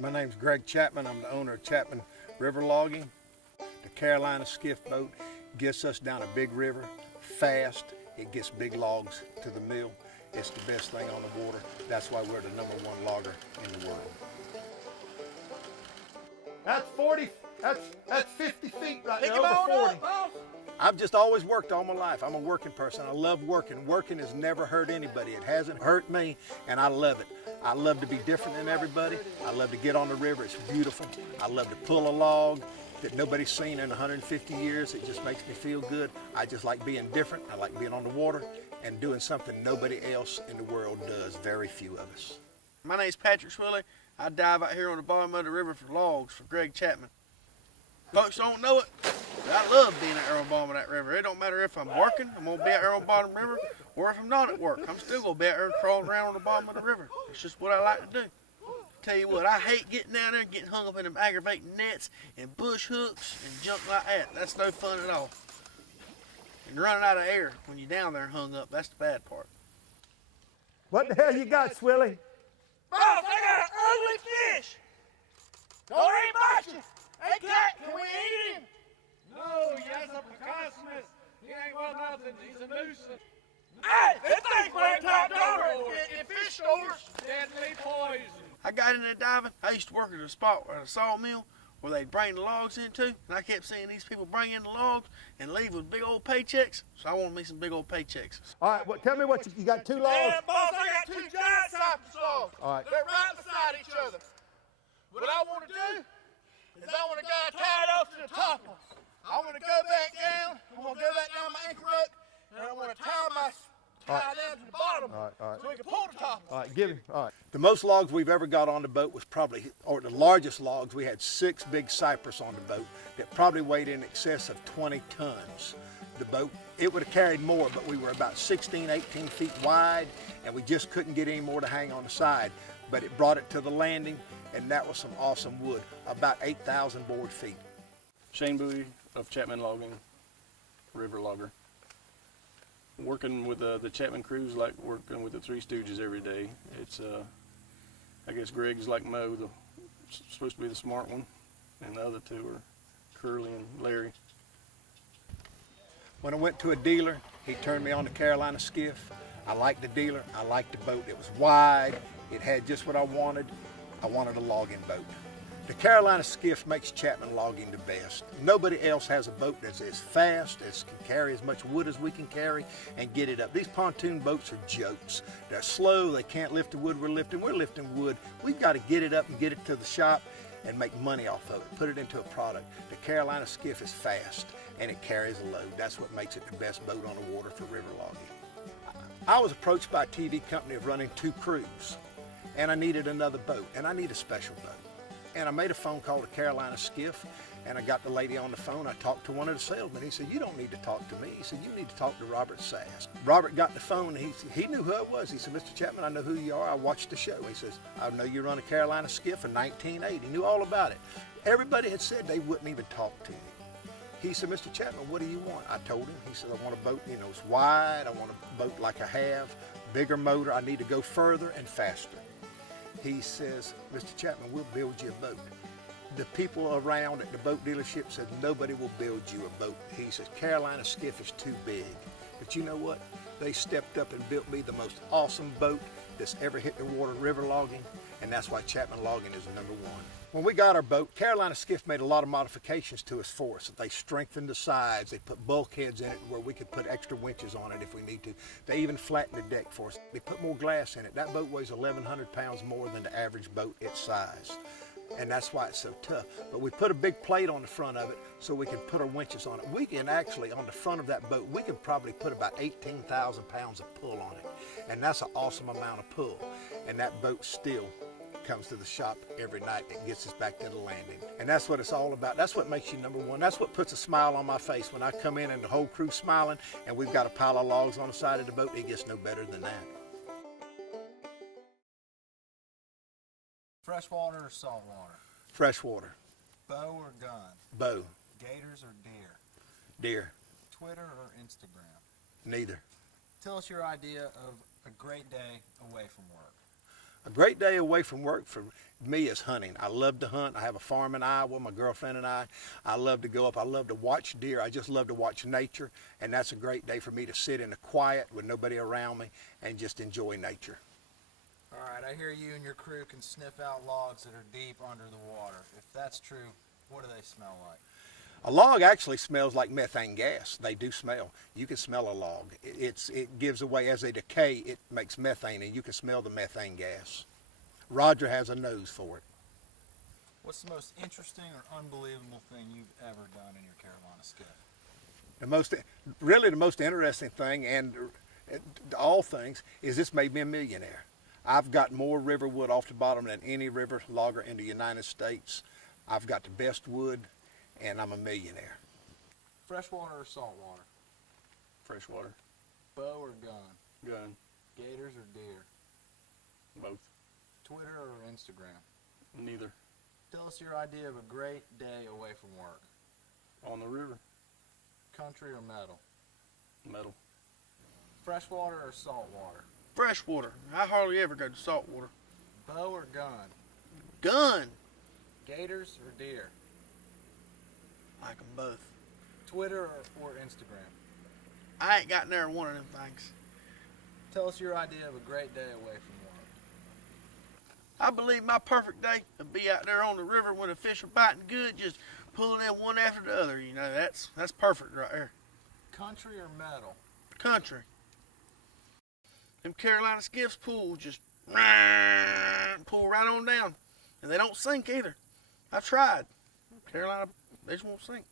My name's Greg Chapman. I'm the owner of Chapman River Logging. The Carolina Skiff boat gets us down a big river fast. It gets big logs to the mill. It's the best thing on the water. That's why we're the #1 logger in the world. That's 40, that's 50 feet right there, over 40. I've just always worked all my life. I'm a working person. I love working. Working has never hurt anybody. It hasn't hurt me, and I love it. I love to be different than everybody. I love to get on the river. It's beautiful. I love to pull a log that nobody's seen in 150 years. It just makes me feel good. I just like being different. I like being on the water and doing something nobody else in the world does, very few of us. My name's Patrick Swilly. I dive out here on the bottom of the river for logs for Greg Chapman. Folks don't know it, but I love being out there on the bottom of that river. It don't matter if I'm working, I'm gonna be out there on the bottom of the river, or if I'm not at work, I'm still gonna be out there crawling around on the bottom of the river. It's just what I like to do. Tell you what, I hate getting down there and getting hung up in them aggravating nets and bush hooks and junk like that. That's no fun at all. And running out of air when you're down there hung up, that's the bad part. What the hell you got, Swilly? Boss, I got an ugly fish. Don't he bite you? Hey, cat, can we eat him? No, yes, a precautionist. He ain't worth nothing. He's a nuisance. Hey, this thing's playing top dollar in fish stores. Deadly poison. I got into diving. I used to work at a spot at a sawmill where they'd bring the logs into, and I kept seeing these people bring in the logs and leave with big old paychecks, so I wanted me some big old paychecks. All right, well, tell me what you got 2 logs? Yeah, boss, I got 2 giant cypress logs. All right. They're right beside each other. What I want to do is I want a guy tied up to the top of them. I want to go back down. I'm going to go back down my anchor rope, and I want to tie down to the bottom so we can pull the top. All right, give him. All right. The most logs we've ever got on the boat was probably, or the largest logs, we had 6 big cypress on the boat that probably weighed in excess of 20 tons. The boat, it would have carried more, but we were about 16, 18 feet wide, and we just couldn't get any more to hang on the side. But it brought it to the landing, and that was some awesome wood, about 8,000 board feet. Shane Bowie of Chapman Logging, river logger. Working with the Chapman crews like working with the Three Stooges every day. It's, I guess Greg's like Mo, supposed to be the smart one, and the other 2 are Curly and Larry. When I went to a dealer, he turned me on to Carolina Skiff. I liked the dealer, I liked the boat. It was wide, it had just what I wanted. I wanted a logging boat. The Carolina Skiff makes Chapman Logging the best. Nobody else has a boat that's as fast, as can carry as much wood as we can carry and get it up. These pontoon boats are jokes. They're slow, they can't lift the wood we're lifting. We're lifting wood. We've got to get it up and get it to the shop and make money off of it, put it into a product. The Carolina Skiff is fast and it carries a load. That's what makes it the best boat on the water for river logging. I was approached by a TV company of running 2 crews, and I needed another boat, and I need a special boat. And I made a phone call to Carolina Skiff, and I got the lady on the phone. I talked to one of the salesmen. He said, "You don't need to talk to me." He said, "You need to talk to Robert Sass." Robert got the phone, and he knew who I was. He said, "Mr. Chapman, I know who you are. I watched the show." He says, "I know you run a Carolina Skiff in 1980. He knew all about it. Everybody had said they wouldn't even talk to me. He said, "Mr. Chapman, what do you want?" I told him. He said, "I want a boat, it's wide. I want a boat like I have, bigger motor. I need to go further and faster." He says, "Mr. Chapman, we'll build you a boat." The people around at the boat dealership said, "Nobody will build you a boat." He says, "Carolina Skiff is too big." But you know what? They stepped up and built me the most awesome boat that's ever hit the water river logging, and that's why Chapman Logging is #1. When we got our boat, Carolina Skiff made a lot of modifications to us for us. They strengthened the sides. They put bulkheads in it where we could put extra winches on it if we need to. They even flattened the deck for us. They put more glass in it. That boat weighs 1,100 pounds more than the average boat its size. And that's why it's so tough. But we put a big plate on the front of it so we can put our winches on it. We can actually, on the front of that boat, we can probably put about 18,000 pounds of pull on it. And that's an awesome amount of pull. And that boat still comes to the shop every night and gets us back to the landing. And that's what it's all about. That's what makes you #1. That's what puts a smile on my face when I come in and the whole crew's smiling and we've got a pile of logs on the side of the boat. It gets no better than that. Freshwater or saltwater? Freshwater. Bow or gun? Bow. Gators or deer? Deer. Twitter or Instagram? Neither. Tell us your idea of a great day away from work. A great day away from work for me is hunting. I love to hunt. I have a farm in Iowa, my girlfriend and I. I love to go up. I love to watch deer. I just love to watch nature. And that's a great day for me to sit in the quiet with nobody around me and just enjoy nature. All right, I hear you and your crew can sniff out logs that are deep under the water. If that's true, what do they smell like? A log actually smells like methane gas. They do smell. You can smell a log. It gives away, as they decay, it makes methane, and you can smell the methane gas. Roger has a nose for it. What's the most interesting or unbelievable thing you've ever done in your Carolina skiff? Really the most interesting thing, and all things, is this made me a millionaire. I've got more river wood off the bottom than any river logger in the United States. I've got the best wood, and I'm a millionaire. Freshwater or saltwater? Freshwater. Bow or gun? Gun. Gators or deer? Both. Twitter or Instagram? Neither. Tell us your idea of a great day away from work. On the river. Country or meadow? Metal. Freshwater or saltwater? Freshwater. I hardly ever go to saltwater. Bow or gun? Gun. Gators or deer? Like them both. Twitter or Instagram? I ain't got near one of them things. Tell us your idea of a great day away from work. I believe my perfect day would be out there on the river when the fish are biting good, just pulling in one after the other. You know, that's perfect right there. Country or meadow? Country. Them Carolina Skiffs pull just pull right on down, and they don't sink either. I've tried. Carolina, they just won't sink.